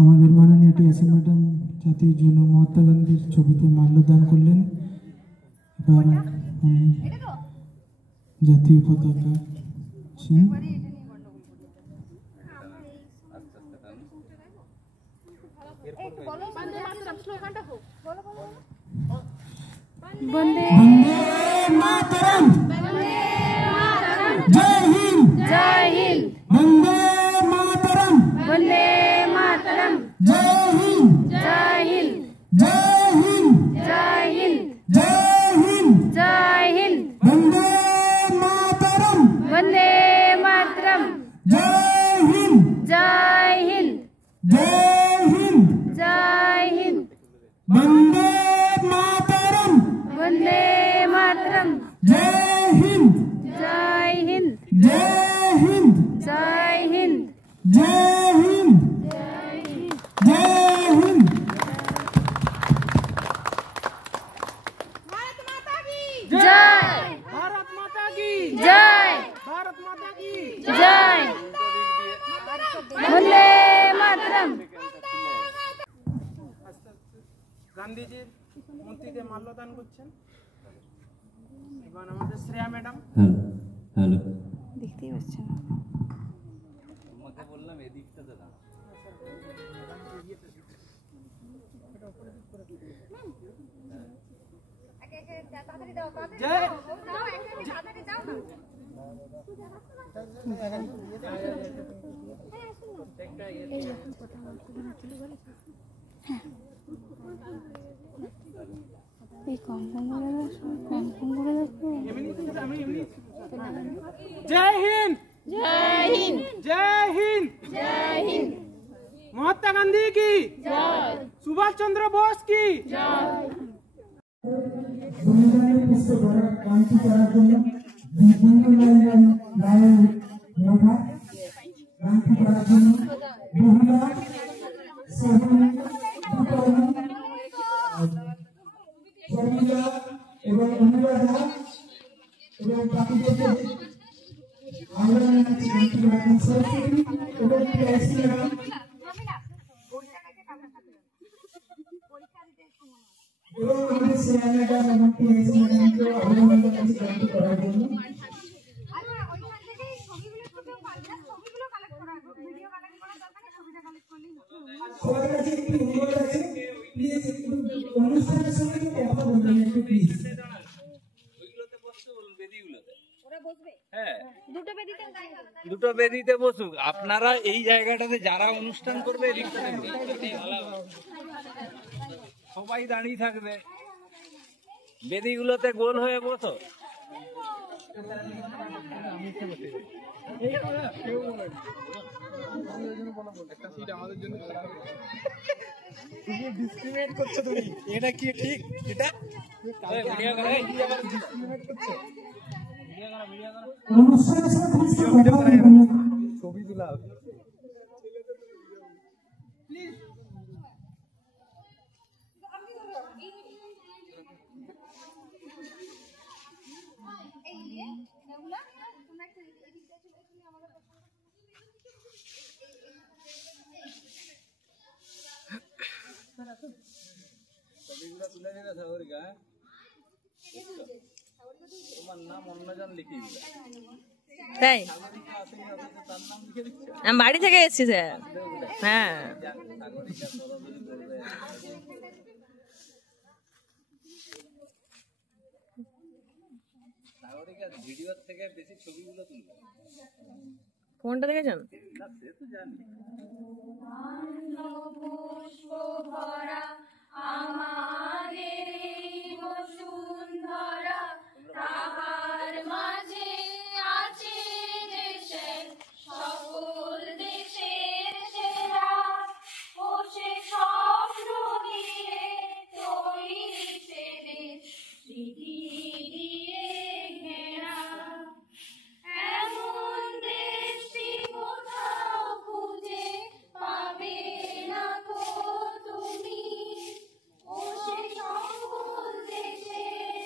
আমাদের মাননীয় TSC madam জাতির জন্য মহাত্মা গান্ধীর ছবিতে মাল্যদান করলেন। এবার জাতীয় পতাকা বন্দে মাতরম, জয় হিন্দ, জয় হিন্দ, বন্দে মাতরম, বন্দে মাতরম, জয় হিন্দ, জয় হিন্দ, জয় হিন্দ, জয় হিন্দ, জয় হিন্দ, জয় হিন্দ, বন্দে মাতরম, বন্দে মাতরম, জয় হিন্দ, জয় হিন্দ, জয় হিন্দ, জয় হিন্দ, বন্দে মাতরম, বন্দে মাতরম, জয় হিন্দ, জয় হিন্দ, জয় হিন্দ, জয় হিন্দ, জয় হিন্দ, জয় হিন্দ। भारत माता की জয়, भारत माता की জয়, भारत माता की জয়, বন্দে মাতরম। গান্ধীজির মূর্তিতে মাল্যদান করছেন। এবার আমাদের শ্রেয়া ম্যাডাম। হ্যালো দেখতেই পাচ্ছেন তোমাকে বললাম এদিকটাতে দাও। জয় এই কম্পন করে দেখো। जय हिंद জয় হিন্দ, जय हिंद জয় হিন্দ, महात्मा गांधी की জয়, सुभाष चंद्र बोस की জয়। সংবিধানের পুস্তক ক্রান্তি করার জন্য বিভিন্ন লাইন লেখা ক্রান্তি করার জন্য মহিলা শ্রমিক শ্রমিকরা এবং অনুরাধা এবং বাকিদেরকে আমরা ক্রান্তি করার জন্য সরস্বতী এবং টিএসসি ম্যাডাম এবং আমাদের শ্রেয়া ম্যাডাম এবং টিএসসি ম্যাডামকে অভিনন্দন জানাচ্ছি ক্রান্তি করার জন্য। সবার কাছে একটু অনুরোধ আছে, প্লিজ একটু অনুষ্ঠানের সঙ্গে একটু কথা বলবেন একটু প্লিজ। ওইগুলোতে বসতে বলুন, বেদিগুলোতে। হ্যাঁ, দুটো বেদিতে বসুক। আপনারা এই জায়গাটাতে যারা অনুষ্ঠান করবে এদিকটাতে সবাই দাঁড়িয়ে থাকবে, বেদিগুলোতে গোল হয়ে বসো। এটা কি ঠিক? এটা অনুষ্ঠানের সময় প্লিজ কথা বলবেন। ছবি তোলা ছবিগুলো তুলে নিলে সাগরিকা, তোমার নাম অন্যজন লিখিয়ে দিলে। তাই তার নাম লিখে দিচ্ছে। আমি বাড়ি থেকে এসেছি স্যার। হ্যাঁ, সাগরিকা ভিডিওর থেকে বেশি ছবিগুলো তুলবে। কোনটা দেখেছেন? না সে তো জানি। তুমি ও সে সকল দেশের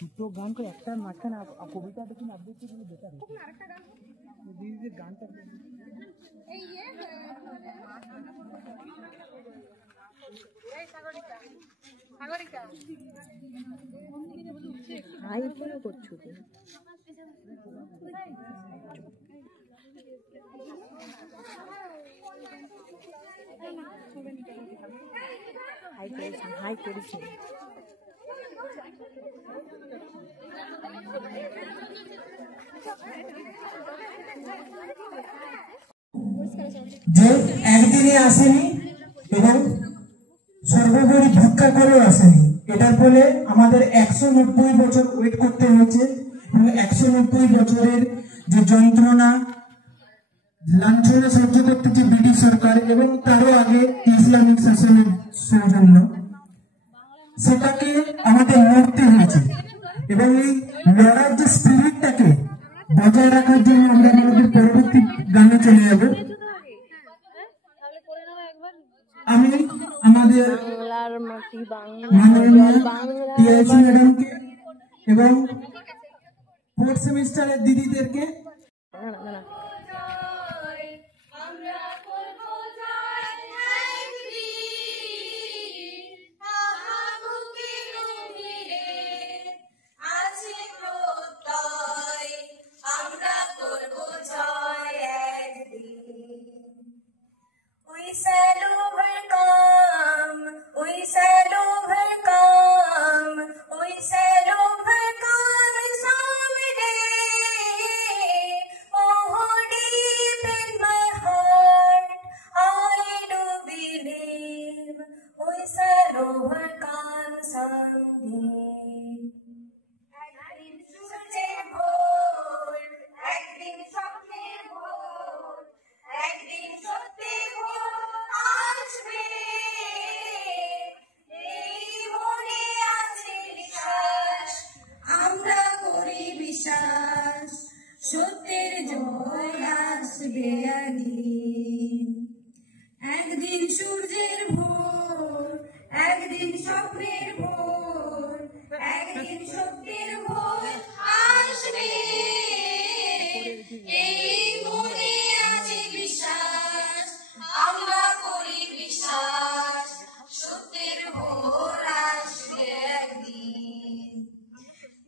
দুটো গান তো একটার মাঝখানে কবিতা দেখুন আবৃত্তি গুলো বেটার দিদি গানটা হাই করে করছো তুমি হাই করেছি যে একদিনে আসেনি এবং সর্বোপরি ভিক্ষা করেও আসেনি, এটার ফলে আমাদের 190 বছর ওয়েট করতে হয়েছে এবং 190 বছরের যে যন্ত্রণা লাঞ্ছনা সহ্য করতেছে ব্রিটিশ সরকার এবং তারও আগে ইসলামিক শাসনের সৌজন্য, সেটাকে আমাদের লড়তে হয়েছে এবং এই লড়ার যে স্পিরিটটাকে বজায় রাখার জন্য আমরা আমাদের পরবর্তী গানে চলে যাব। আমি আমাদের বাংলার মাটি মাননীয় টিআইসি ম্যাডামকে এবং 4th সেমিস্টারের দিদিদেরকে সত্যের জয় আসবে একদিন, একদিন সূর্যের ভোর, একদিন স্বপ্নের ভোর, একদিন সত্যের ভোর আসবে, এই মনে আছে বিশ্বাস, আমরা করি বিশ্বাস, সত্যের ভোর আসবে একদিন।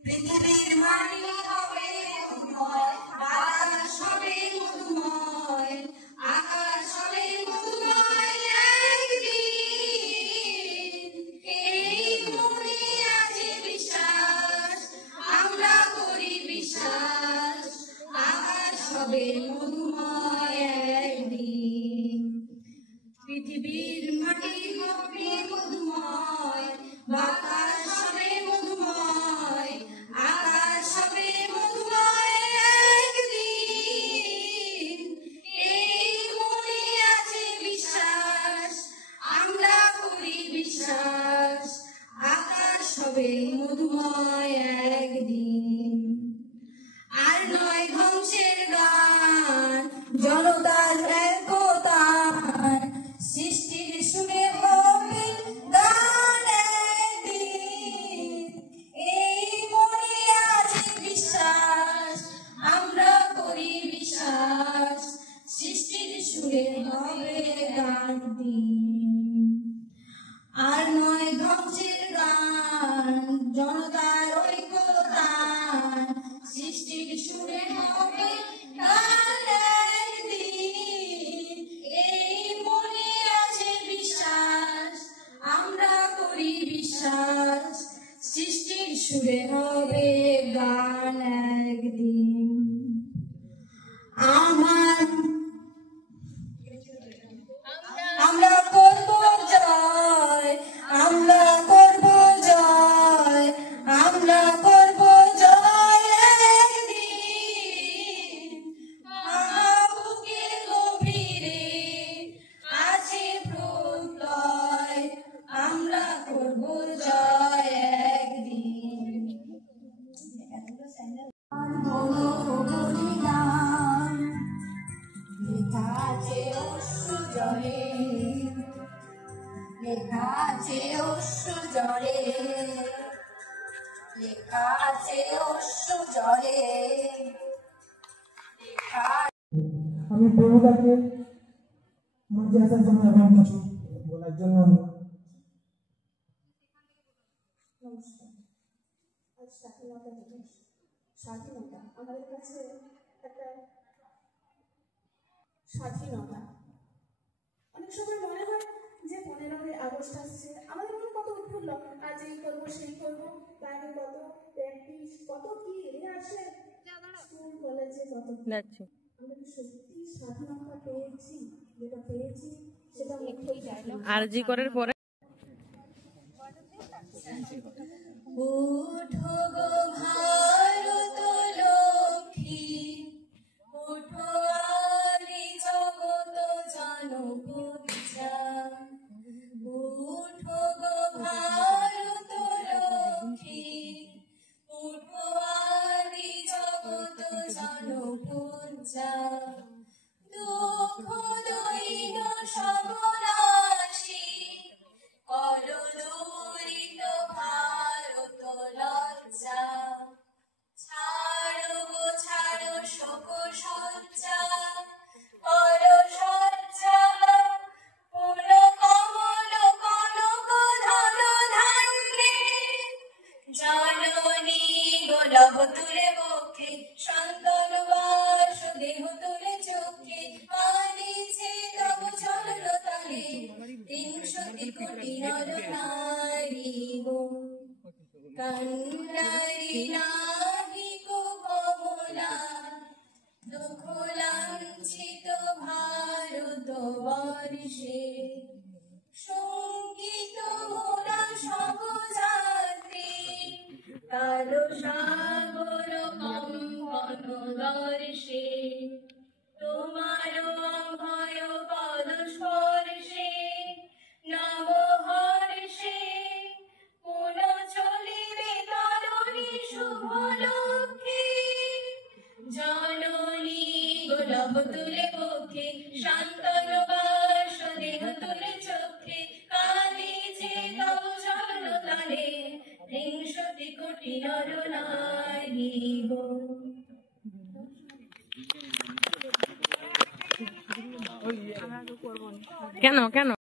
পৃথিবীর মাটি হবে মধুময়, বাতাস হবে মধুময়, আকাশ হবে মধুময় একদিন, এই মনে আছে বিশ্বাস, আমরা করি বিশ্বাস, আকাশ হবে মধুময় একদিন। পৃথিবীর মাটি হবে মধুময়, বাতাস হবে মধুময়, আকাশ হবে মধুময় একদিন, এই মনে আছে বিশ্বাস, আমরা করি বিশ্বাস, আকাশ হবে মধুময় একদিন। আর নয় ধ্বংসের গান, জনতার একতার, সৃষ্টির সুরে হবে গান একদিন, এই মনে আছে বিশ্বাস, আমরা করি বিশ্বাস, সৃষ্টির সুরে হবে গান দিন। আর নয় ধ্বংসের গান, জনতার ঐক্যতান, সৃষ্টির সুরে হবে গান একদিন, এই মনে আছে বিশ্বাস, আমরা করি বিশ্বাস, সৃষ্টির সুরে হবে গান একদিন। আমরা করব জয়, আমরা করব জয়, আমরা করব জয় একদিন, বুকের গভীরে আছে প্রত্যয়, আমরা করব জয় একদিন। লেখা আছে অশ্রু জলে, লেখা আছে অশ্রু জলে, লেখা আছে অশ্রু জলে, লেখা। আমি প্রভুদাকে মঞ্চে আসার জন্য এবং কিছু বলার জন্য স্বাধীনতা দিবস। স্বাধীনতা আমাদের কাছে একটা স্বাধীনতা। অনেক সময় মনে হয় যে 15ই আগস্ট আসছে, আমাদের মনে কত উৎফুল্ল, আজ এই করবো সেই করবো, বাইরে কত প্র্যাকটিস, কত কি রিহার্সেল, স্কুল কলেজে কত। যাচ্ছি। আমরা কি সত্যি স্বাধীনতা পেয়েছি? যেটা পেয়েছি সেটা মুখেই যায় না। আরজি করার পরে উঠো গো ভারত লক্ষ্মী, উঠো আদি জগত জনপূজা, উঠো গো ভারত লক্ষ্মী, উঠো আদি জগত জনপূজা, দুঃখ দৈন্য সর্বনাশী, কলদূর লভ তুলে বক্ষে সন্তান বাস দেহ তুলে চোখে আনিছে তব চরণ তলে 300 কোটি নর নারী গো কান্নারি নাহি কো কমলা দুঃখ লাঞ্ছিত ভারত বর্ষে সঙ্গীত মোরা সহযাত্রী কালো সাগর কম্পন দর্শে তোমার অভয় পদ স্পর্শে নব হর্ষে পুন চলিবে তরুণী শুভ লক্ষ্মী জননী গোলাপ তুলে পক্ষে শান্তন বাস দেহ তুলে চোখে কাঁদিছে তব চরণ তলে 300 কোটি নর নারী গো কেন কেন